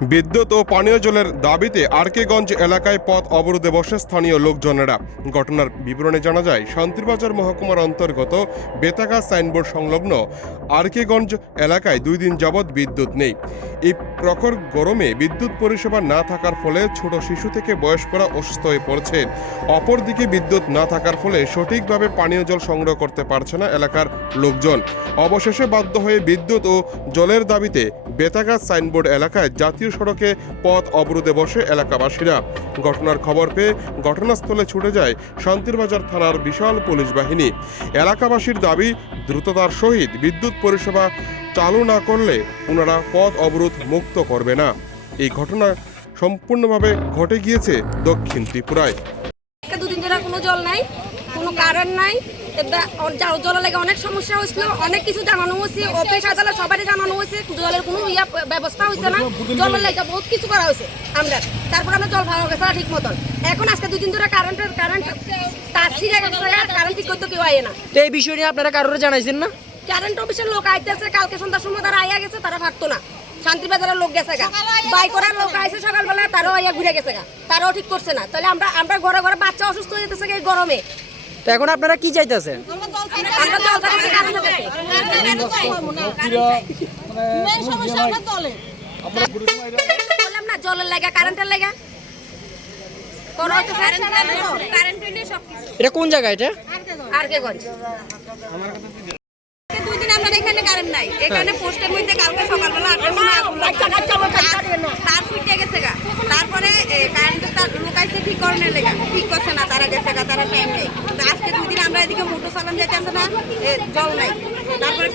বিদ্যুৎ ও পানীয় জলের দাবিতে আরকেগঞ্জ এলাকায় পথ অবরোধে বসে স্থানীয় লোকজনেরা। ঘটনার বিবরণে জানা যায়, শান্তিরবাজার মহকুমার অন্তর্গত বেতাগা সাইনবোর্ড সংলগ্ন আরকেগঞ্জ এলাকায় দুই দিন যাবৎ বিদ্যুৎ নেই। এই প্রখর গরমে বিদ্যুৎ পরিষেবা না থাকার ফলে ছোট শিশু থেকে বয়স্করা অসুস্থ হয়ে পড়ছে। অপরদিকে বিদ্যুৎ না থাকার ফলে সঠিকভাবে পানীয় জল সংগ্রহ করতে পারছে না এলাকার লোকজন। অবশেষে বাধ্য হয়ে বিদ্যুৎ ও জলের দাবিতে বেতাগাছ সাইনবোর্ড এলাকায় জাতীয় সড়কে পথ অবরোধে বসে এলাকাবাসীরা। ঘটনার খবর পেয়ে ঘটনাস্থলে ছুটে যায় শান্তিরবাজার থানার বিশাল পুলিশ বাহিনী। এলাকাবাসীর দাবি, দ্রুততার সহিত বিদ্যুৎ পরিষেবা চালু না করলে ওনারা পথ অবরোধ মুক্ত করবে না। এই ঘটনা সম্পূর্ণভাবে ঘটে গিয়েছে দক্ষিণ ত্রিপুরায়। দুদিন ধরে কোনো জল নাই, কোনো কারেন্ট নাই জল জলের লাগে অনেক সমস্যা হয়েছিল অনেক কিছু জানানো হয়েছে অফিস আদালত সবারই জানানো হয়েছে জলের কোনো ইয়া ব্যবস্থা হয়েছে না জলের লাগে বহুত কিছু করা হয়েছে আমরা। তারপর আমরা জল পাওয়া গেছে ঠিক মতন। এখন আজকে দুদিন ধরে কারেন্টের কারেন্ট তার ছিঁড়ে গেছে আর কারেন্ট ঠিক করতে কেউ আয় না। তো এই বিষয় নিয়ে আপনারা কারোর জানাইছেন না? কারেন্ট অফিসের লোক আইতেছে কালকে সন্ধ্যার সময় তারা আইয়া গেছে তারা ভাবতো না। শান্তিবাজারের লোক গেছে গা। বাই করার লোক আইছে সকালবেলা তারাও আইয়া ঘুরে গেছে গা। তারাও ঠিক করছে না। তাহলে আমরা আমরা ঘরে ঘরে বাচ্চা অসুস্থ হয়ে যেতেছে এই গরমে। তো এখন আপনারা কি চাইতেছেন? আমরা জল থাকতে কারেন্ট গেছে বললাম না জলের লাগা কারেন্টের লাগা। করা কারেন্ট এটা কোন জায়গা এটা? আর দুই দিন আমরা এখানে কারেন্ট নাই। এখানে পোস্টের মধ্যে কালকে সকালবেলা আটটার সময় আগুন লাগছে। তার ফুটে গেছে গা তারপরে কারেন্টের তার লুকাইছে ঠিক করানোর লেগা ঠিক করছে না, তারা গেছে তারা টাইম নেই। আজকে দুই দিন আমরা এদিকে মোটর চালান যেতে আসে না জল নাই। তারপরে